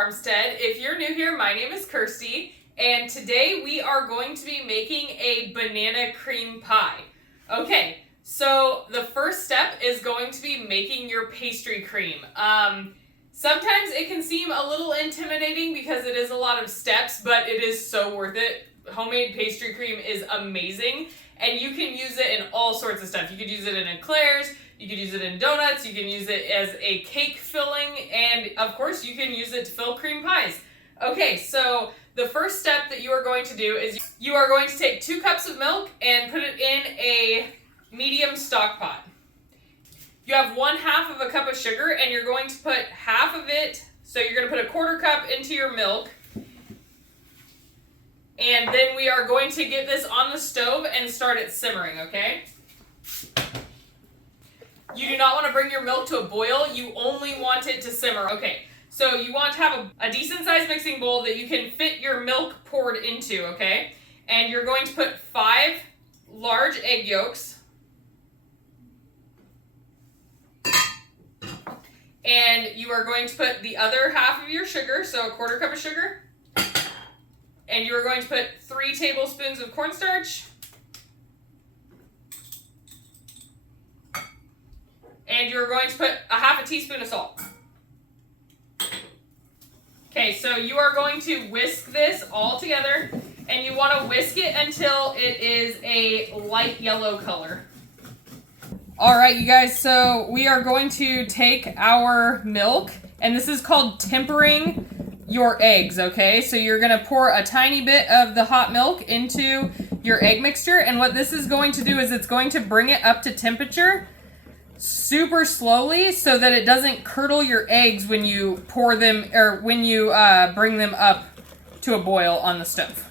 FarmStead. If you're new here, my name is Kirstie, and today we are going to be making a banana cream pie. Okay, so the first step is going to be making your pastry cream. Sometimes it can seem a little intimidating because it is a lot of steps, but it is so worth it. Homemade pastry cream is amazing, and you can use it in all sorts of stuff. You could use it in eclairs, you could use it in donuts, you can use it as a cake filling, and of course you can use it to fill cream pies. Okay, so the first step that you are going to do is you are going to take 2 cups of milk and put it in a medium stock pot. You have 1/2 of a cup of sugar, and you're going to put half of it, so you're going to put a 1/4 cup into your milk. And then we are going to get this on the stove and start it simmering, okay? You do not want to bring your milk to a boil. You only want it to simmer. Okay, so you want to have a decent sized mixing bowl that you can fit your milk poured into, okay? And you're going to put 5 large egg yolks. And you are going to put the other half of your sugar, so a 1/4 cup of sugar. And you are going to put 3 tablespoons of cornstarch. And you're going to put a 1/2 teaspoon of salt. Okay, so you are going to whisk this all together, and you want to whisk it until it is a light yellow color. All right, you guys, so we are going to take our milk, and this is called tempering your eggs, okay? So you're gonna pour a tiny bit of the hot milk into your egg mixture, and what this is going to do is it's going to bring it up to temperature super slowly so that it doesn't curdle your eggs when you pour them or when you bring them up to a boil on the stove.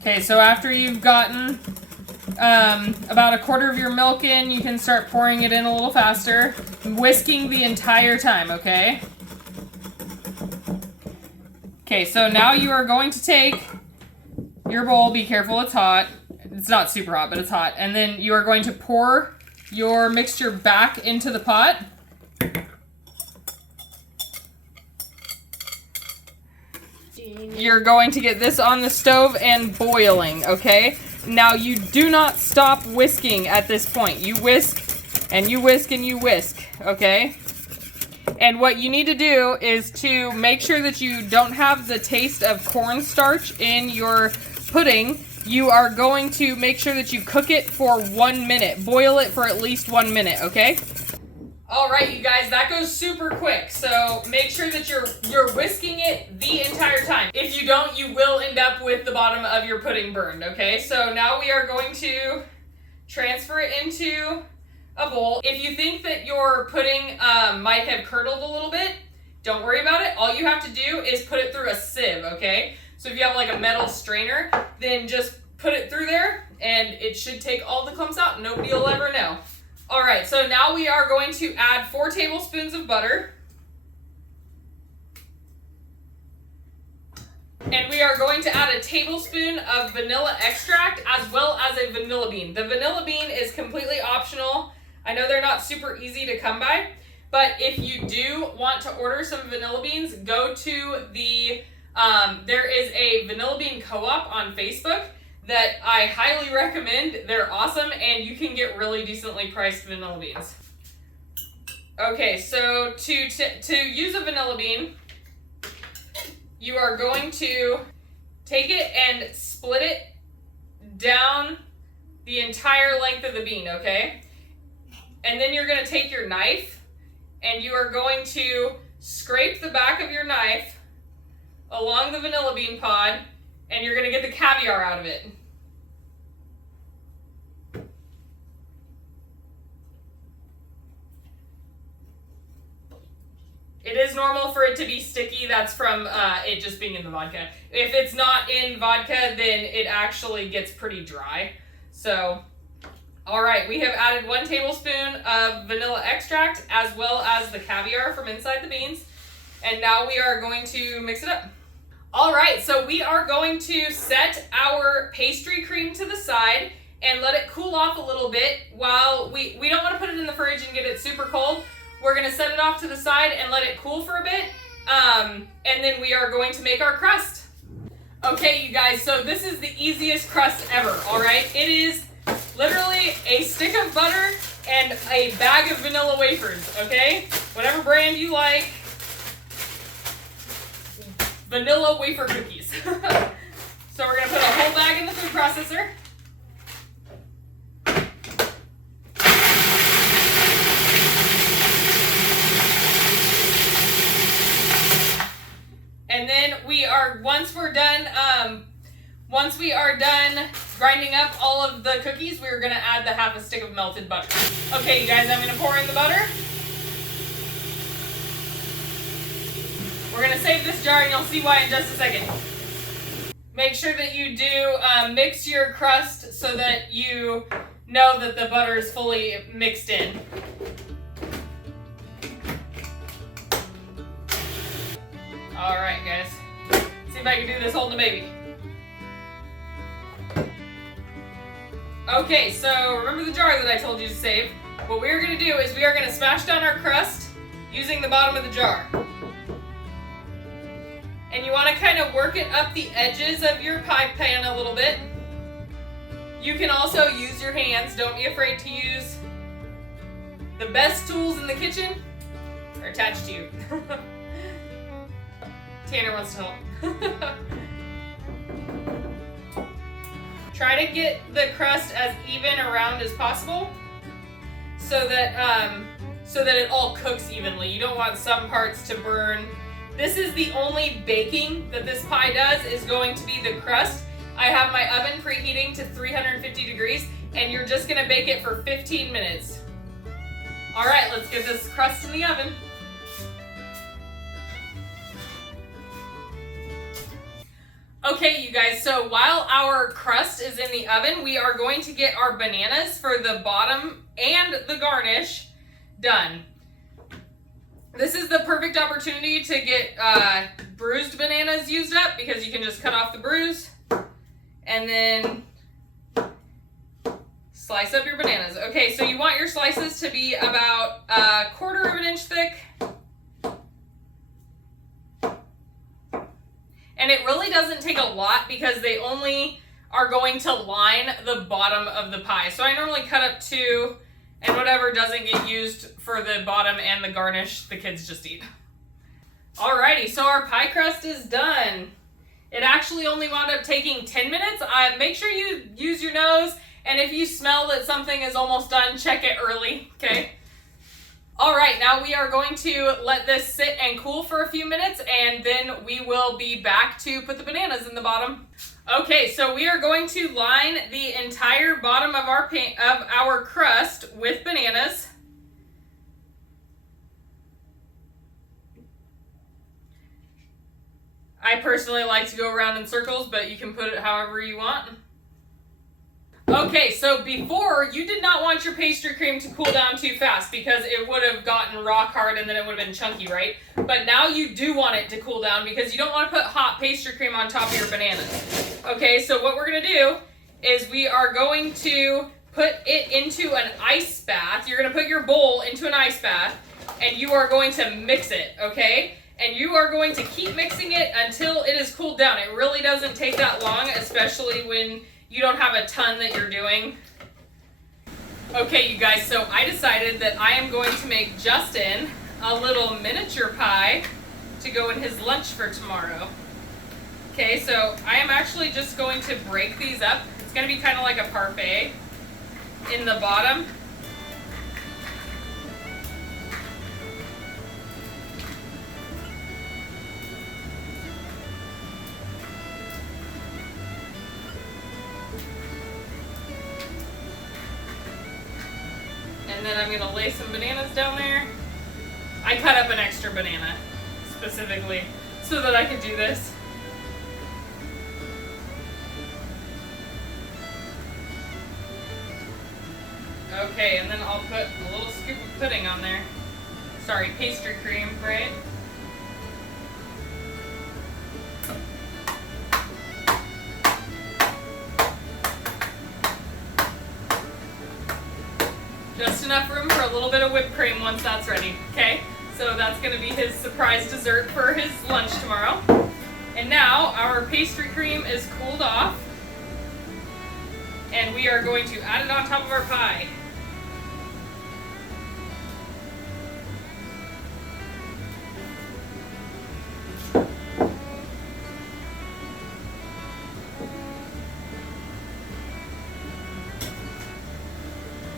Okay, so after you've gotten about 1/4 of your milk in, you can start pouring it in a little faster, whisking the entire time, okay? Okay, so now you are going to take your bowl, be careful, it's hot. It's not super hot, but it's hot. And then you are going to pour your mixture back into the pot. You're going to get this on the stove and boiling, okay? Now you do not stop whisking at this point. You whisk and you whisk and you whisk, okay? And what you need to do is to make sure that you don't have the taste of cornstarch in your pudding. You are going to make sure that you cook it for 1 minute. Boil it for at least 1 minute, okay? All right, you guys, that goes super quick. So make sure that you're whisking it the entire time. If you don't, you will end up with the bottom of your pudding burned, okay? So now we are going to transfer it into a bowl. If you think that your pudding might have curdled a little bit, don't worry about it. All you have to do is put it through a sieve, okay? So if you have like a metal strainer, then just put it through there and it should take all the clumps out. Nobody will ever know. All right, so now we are going to add 4 tablespoons of butter. And we are going to add a tablespoon of vanilla extract as well as a vanilla bean. The vanilla bean is completely optional. I know they're not super easy to come by, but if you do want to order some vanilla beans, go to the, there is a vanilla bean co-op on Facebook that I highly recommend. They're awesome, and you can get really decently priced vanilla beans. Okay, so to use a vanilla bean, you are going to take it and split it down the entire length of the bean, okay? And then you're going to take your knife, and you are going to scrape the back of your knife along the vanilla bean pod, and you're going to get the caviar out of it. It is normal for it to be sticky. That's from it just being in the vodka. If it's not in vodka, then it actually gets pretty dry. So, all right, we have added 1 tablespoon of vanilla extract as well as the caviar from inside the beans. And now we are going to mix it up. All right, so we are going to set our pastry cream to the side and let it cool off a little bit while we don't want to put it in the fridge and get it super cold. We're going to set it off to the side and let it cool for a bit. And then we are going to make our crust. Okay, you guys, so this is the easiest crust ever, all right? It is literally a stick of butter and a bag of vanilla wafers, okay? Whatever brand you like. Vanilla wafer cookies. So we're going to put a whole bag in the food processor. And then once we are done grinding up all of the cookies, we're going to add the half a stick of melted butter. Okay, you guys, I'm going to pour in the butter. We're going to save this jar and you'll see why in just a second. Make sure that you do mix your crust so that you know that the butter is fully mixed in. All right, guys. See if I can do this holding the baby. Okay, so remember the jar that I told you to save? What we're going to do is we are going to smash down our crust using the bottom of the jar. And you want to kind of work it up the edges of your pie pan a little bit. You can also use your hands. Don't be afraid to use the best tools in the kitchen are attached to you. Tanner wants to help. Try to get the crust as even around as possible so that it all cooks evenly. You don't want some parts to burn. This is the only baking that this pie does is going to be the crust. I have my oven preheating to 350 degrees and you're just gonna bake it for 15 minutes. All right, let's get this crust in the oven. Okay, you guys, so while our crust is in the oven, we are going to get our bananas for the bottom and the garnish done. This is the perfect opportunity to get bruised bananas used up because you can just cut off the bruise and then slice up your bananas. Okay, so you want your slices to be about 1/4 of an inch thick. And it really doesn't take a lot because they only are going to line the bottom of the pie. So I normally cut up 2 and whatever doesn't get used for the bottom and the garnish, the kids just eat. Alrighty, so our pie crust is done. It actually only wound up taking 10 minutes. Make sure you use your nose, and if you smell that something is almost done, check it early, okay? Alright, now we are going to let this sit and cool for a few minutes, and then we will be back to put the bananas in the bottom. Okay, so we are going to line the entire bottom of our crust with bananas. I personally like to go around in circles, but you can put it however you want. Okay, so before, you did not want your pastry cream to cool down too fast because it would have gotten rock hard and then it would have been chunky, right? But now you do want it to cool down because you don't want to put hot pastry cream on top of your bananas. Okay, so what we're going to do is we are going to put it into an ice bath. You're going to put your bowl into an ice bath and you are going to mix it, okay? And you are going to keep mixing it until it is cooled down. It really doesn't take that long, especially when you don't have a ton that you're doing. Okay, you guys, so I decided that I am going to make Justin a little miniature pie to go in his lunch for tomorrow. Okay, so I am actually just going to break these up. It's going to be kind of like a parfait in the bottom. And then I'm going to lay some bananas down there. I cut up an extra banana specifically so that I could do this. Okay, and then I'll put a little scoop of pudding on there. Sorry, pastry cream, right? enough room for a little bit of whipped cream once that's ready, okay? So that's going to be his surprise dessert for his lunch tomorrow. And now our pastry cream is cooled off, and we are going to add it on top of our pie.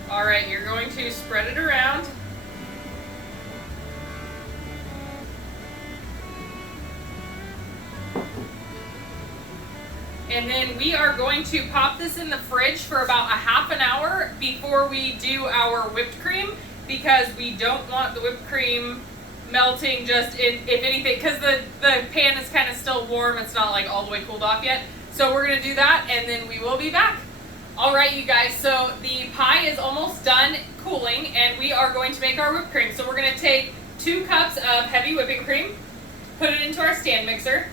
Alright, you're going to spread it around. And then we are going to pop this in the fridge for about a half an hour before we do our whipped cream, because we don't want the whipped cream melting just if anything, because the pan is kind of still warm. It's not like all the way cooled off yet. So we're going to do that, and then we will be back. Alright, you guys, so the pie is almost done cooling, and we are going to make our whipped cream. So we're going to take 2 cups of heavy whipping cream, put it into our stand mixer,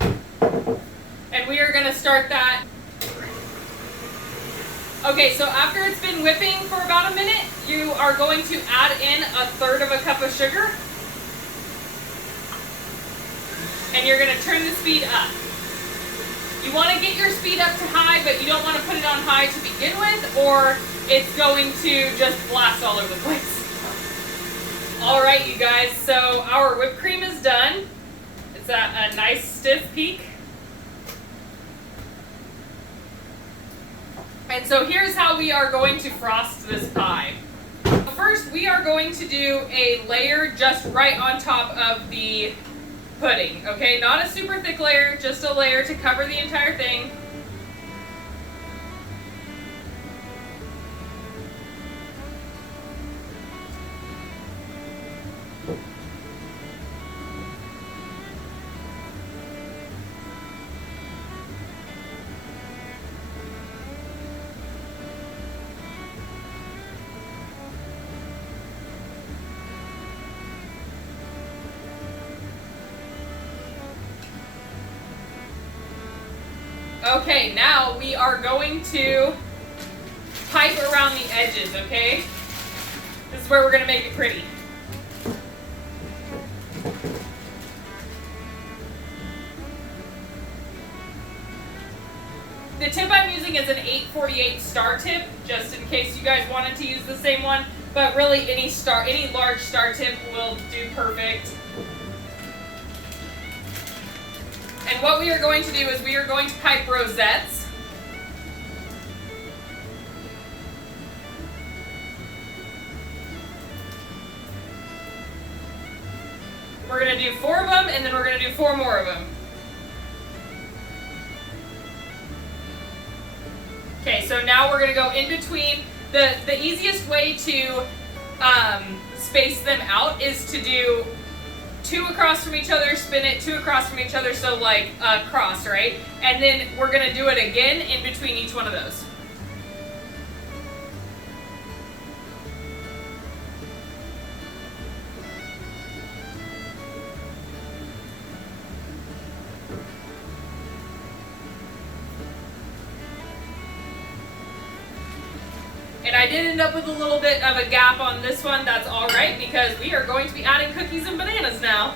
and we are going to start that. Okay, so after it's been whipping for about a minute, you are going to add in 1/3 cup of sugar, and you're going to turn the speed up. You want to get your speed up to high, but you don't want to put it on high to begin with, or it's going to just blast all over the place. Alright, you guys, so our whipped cream is done. It's at a nice stiff peak. And so here's how we are going to frost this pie. First, we are going to do a layer just right on top of the pudding, okay? Not a super thick layer, just a layer to cover the entire thing. Okay, now we are going to pipe around the edges, okay? This is where we're going to make it pretty. The tip I'm using is an 848 star tip, just in case you guys wanted to use the same one, but really any large star tip will do perfect. And what we are going to do is we are going to pipe rosettes. We're going to do 4 of them, and then we're going to do 4 more of them. Okay, so now we're going to go in between. The easiest way to space them out is to do 2 across from each other, spin it, 2 across from each other, so like a cross, right? And then we're going to do it again in between each one of those. And I did end up with a little bit of a gap on this one. That's all right, because we are going to be adding cookies and bananas now.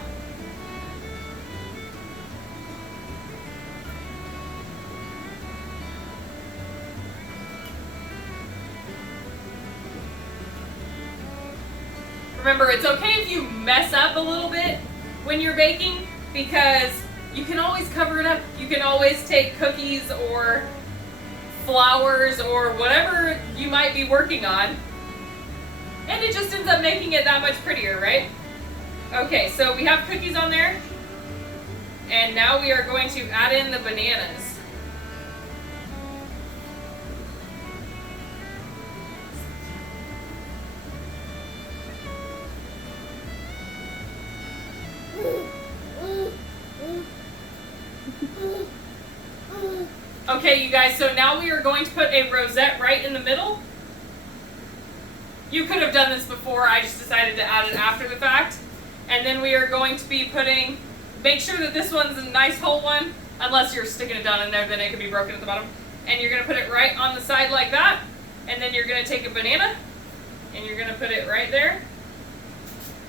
Remember, it's okay if you mess up a little bit when you're baking, because you can always cover it up. You can always take cookies or flowers or whatever you might be working on, and it just ends up making it that much prettier, right? Okay, so we have cookies on there, and now we are going to add in the bananas. Okay, you guys, so now we are going to put a rosette right in the middle. You could have done this before, I just decided to add it after the fact. And then we are going to be putting, make sure that this one's a nice whole one, unless you're sticking it down in there, then it could be broken at the bottom. And you're going to put it right on the side like that. And then you're going to take a banana and you're going to put it right there.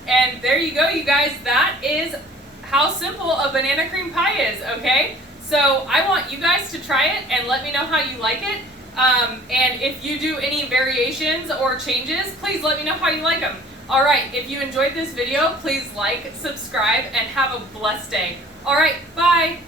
And there you go, you guys. That is how simple a banana cream pie is, okay? So I want you guys to try it and let me know how you like it. And if you do any variations or changes, please let me know how you like them. All right, if you enjoyed this video, please like, subscribe, and have a blessed day. All right, bye.